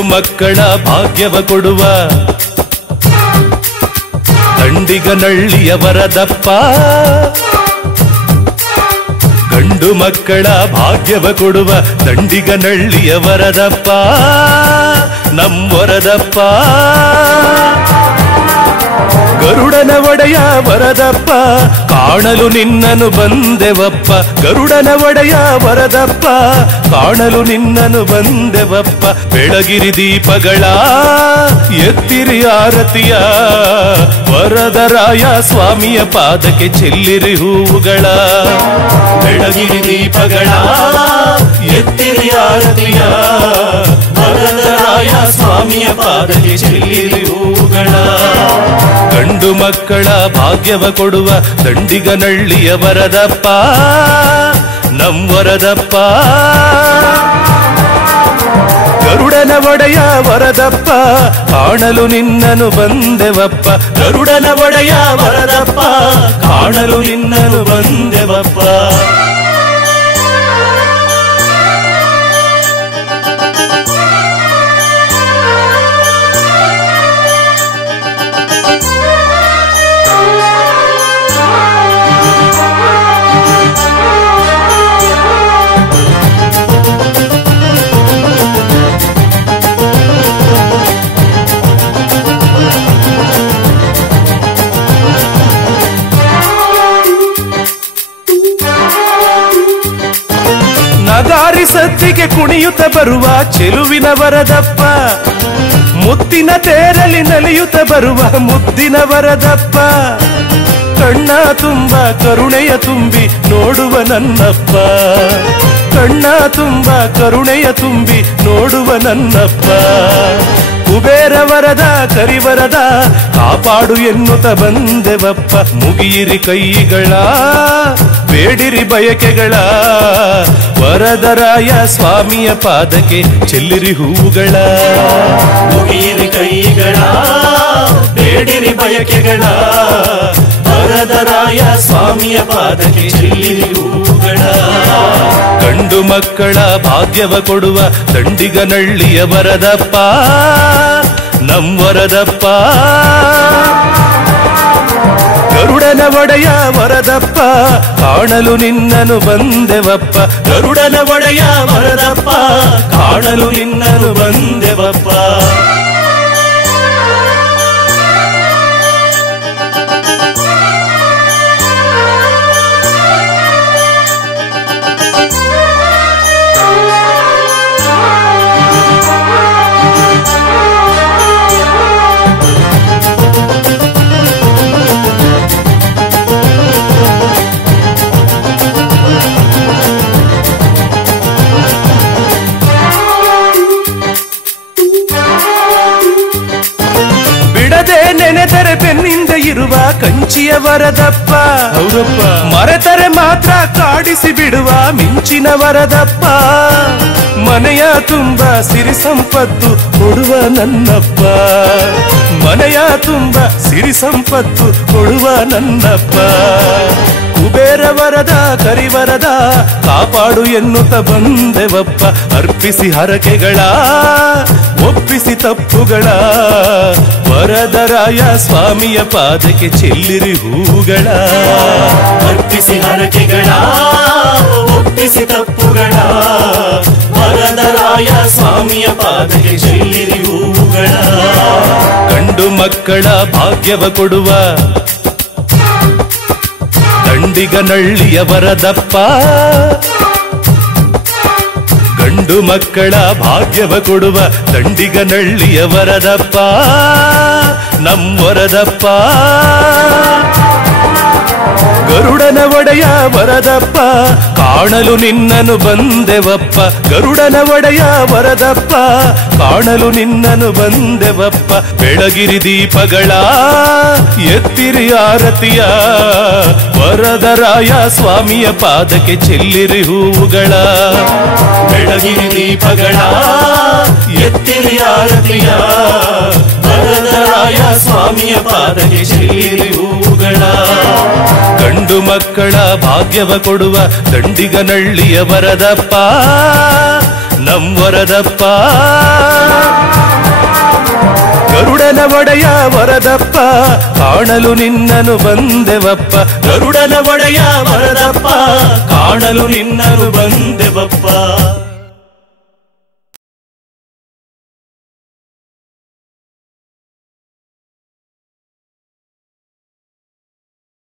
ಗಂಡು ಮಕ್ಕಳ ಭಾಗ್ಯವ ಕೊಡುವ ದಂಡಿಗನಳ್ಳಿಯ ವರದಪ್ಪ. ಗಂಡು ಮಕ್ಕಳ ಭಾಗ್ಯವ ಕೊಡುವ ದಂಡಿಗನಳ್ಳಿಯ ವರದಪ್ಪ, ನಮ್ಮೊರದಪ್ಪ. ಗರುಡನ ಒಡೆಯ ವರದಪ್ಪ, ಕಾಣಲು ನಿನ್ನನು ಬಂದೆವಪ್ಪ. ಗರುಡನ ಒಡೆಯ ವರದಪ್ಪ, ಕಾಣಲು ನಿನ್ನನು ಬಂದೆವಪ್ಪ. ಬೆಳಗಿರಿ ದೀಪಗಳ ಎತ್ತಿರಿ ಆರತಿಯ, ವರದರಾಯ ಸ್ವಾಮಿಯ ಪಾದಕ್ಕೆ ಚೆಲ್ಲಿರಿ ಹೂವುಗಳ. ಬೆಳಗಿರಿ ದೀಪಗಳ ಎತ್ತಿರಿ ಆರತಿಯ, ವರದರಾಯ ಸ್ವಾಮಿಯ ಪಾದಕ್ಕೆ ಚೆಲ್ಲಿರಿ ಹೂವುಗಳ. ಗಂಡು ಮಕ್ಕಳ ಭಾಗ್ಯವ ಕೊಡುವ ದಂಡಿಗನಳ್ಳಿಯ ವರದಪ್ಪ, ನಮ್ಮೊರದಪ್ಪ. ಗರುಡನ ಒಡೆಯ ವರದಪ್ಪ, ಕಾಣಲು ನಿನ್ನನು ಬಂದೆವಪ್ಪ. ಗರುಡನ ಒಡೆಯ ವರದಪ್ಪ, ಕಾಣಲು ನಿನ್ನನು ಬಂದೆವಪ್ಪ. ನಗಾರಿ ಸದ್ದಿಗೆ ಕುಣಿಯುತ್ತ ಬರುವ ಚೆಲುವಿನ ವರದಪ್ಪ, ಮುತ್ತಿನ ತೇರಲಿ ನಲಿಯುತ್ತ ಬರುವ ಮುದ್ದಿನ ವರದಪ್ಪ. ಕಣ್ಣ ತುಂಬ ಕರುಣೆಯ ತುಂಬಿ ನೋಡುವ ನನ್ನಪ್ಪ, ಕಣ್ಣ ತುಂಬ ಕರುಣೆಯ ತುಂಬಿ ನೋಡುವ ನನ್ನಪ್ಪ. ಕುಬೇರ ವರದ ಕರಿವರದ ಕಾಪಾಡು ಎನ್ನುತ್ತ ಬಂದೆವಪ್ಪ. ಮುಗಿಯಿರಿ ಕೈಗಳ ಬೇಡಿರಿ ಬಯಕೆಗಳ, ವರದರಾಯ ಸ್ವಾಮಿಯ ಪಾದಕ್ಕೆ ಚೆಲ್ಲಿರಿ ಹೂವುಗಳ. ಮುಗಿಯಿರಿ ಕೈಗಳ ಬೇಡಿರಿ ಬಯಕೆಗಳ, ವರದರಾಯ ಸ್ವಾಮಿಯ ಪಾದಕ್ಕೆ ಚೆಲ್ಲಿರಿ ಹೂವುಗಳ. ಗಂಡು ಮಕ್ಕಳ ಭಾಗ್ಯವ ಕೊಡುವ ದಂಡಿಗನಳ್ಳಿಯ ವರದಪ್ಪ, ನಮ್ಮೊರದಪ್ಪ. ಗರುಡನ ಒಡೆಯ ವರದಪ್ಪ, ಕಾಣಲು ನಿನ್ನನು ಬಂದೆವಪ್ಪ. ಗರುಡನ ಒಡೆಯ ವರದಪ್ಪ, ಕಾಣಲು ನಿನ್ನನು ಬಂದೆವಪ್ಪ. ನೆನೆದರೆ ಬೆನ್ನಿಂದ ಇರುವ ಕಂಚಿಯ ವರದಪ್ಪ, ಹೌದಪ್ಪ. ಮರೆತರೆ ಮಾತ್ರ ಕಾಡಿಸಿ ಬಿಡುವ ಮಿಂಚಿನ ವರದಪ್ಪ. ಮನೆಯ ತುಂಬ ಸಿರಿ ಸಂಪತ್ತು ಕೊಡುವ ನನ್ನಪ್ಪ, ಮನೆಯ ತುಂಬ ಸಿರಿ ಸಂಪತ್ತು ಕೊಡುವ ನನ್ನಪ್ಪ. ಕುಬೇರ ವರದ ಕರಿವರದ ಕಾಪಾಡು ಎನ್ನುತ್ತ ಬಂದೆವಪ್ಪ. ಅರ್ಪಿಸಿ ಹರಕೆಗಳ ಒಪ್ಪಿಸಿ ತಪ್ಪುಗಳ, ವರದರಾಯ ಸ್ವಾಮಿಯ ಪಾದಕ್ಕೆ ಚೆಲ್ಲಿರಿ ಹೂವುಗಳ. ಅರ್ಪಿಸಿ ಹರಕೆಗಳ ಒಪ್ಪಿಸಿ ತಪ್ಪುಗಳ, ವರದರಾಯ ಸ್ವಾಮಿಯ ಪಾದಕ್ಕೆ ಚೆಲ್ಲಿರಿ ಹೂವುಗಳ. ಗಂಡು ಮಕ್ಕಳ ಭಾಗ್ಯವ ಕೊಡುವ ದಂಡಿಗನಳ್ಳಿಯ ವರದಪ್ಪ, ಗಂಡು ಮಕ್ಕಳ ಭಾಗ್ಯವ ಕೊಡುವ ದಂಡಿಗನಳ್ಳಿಯ ವರದಪ್ಪ, ನಮ್ಮೊರದಪ್ಪ. ಗರುಡನ ಒಡೆಯ ವರದಪ್ಪ, ಕಾಣಲು ನಿನ್ನನು ಬಂದೆವಪ್ಪ. ಗರುಡನ ಒಡೆಯ ವರದಪ್ಪ, ಕಾಣಲು ನಿನ್ನನು ಬಂದೆವಪ್ಪ. ಬೆಳಗಿರಿ ದೀಪಗಳ ಎತ್ತಿರಿ ಆರತಿಯ, ವರದರಾಯ ಸ್ವಾಮಿಯ ಪಾದಕ್ಕೆ ಚೆಲ್ಲಿರಿ ಹೂವುಗಳ. ಬೆಳಗಿರಿ ದೀಪಗಳ ಎತ್ತಿರಿ ಆರತಿಯ, ವರದರಾಯ ಸ್ವಾಮಿಯ ಪಾದಕ್ಕೆ ಚೆಲ್ಲಿರಿ ಹೂವುಗಳ. ಗಂಡು ಮಕ್ಕಳ ಭಾಗ್ಯವ ಕೊಡುವ ದಂಡಿಗನಳ್ಳಿಯ ವರದಪ್ಪ, ನಮ್ಮೊರದಪ್ಪ ಗರುಡನ ಒಡೆಯ ವರದಪ್ಪ ಕಾಣಲು ನಿನ್ನನು ಬಂದೆವಪ್ಪ ಗರುಡನ ಒಡೆಯ ವರದಪ್ಪ ಕಾಣಲು ನಿನ್ನನು ಬಂದೆವಪ್ಪ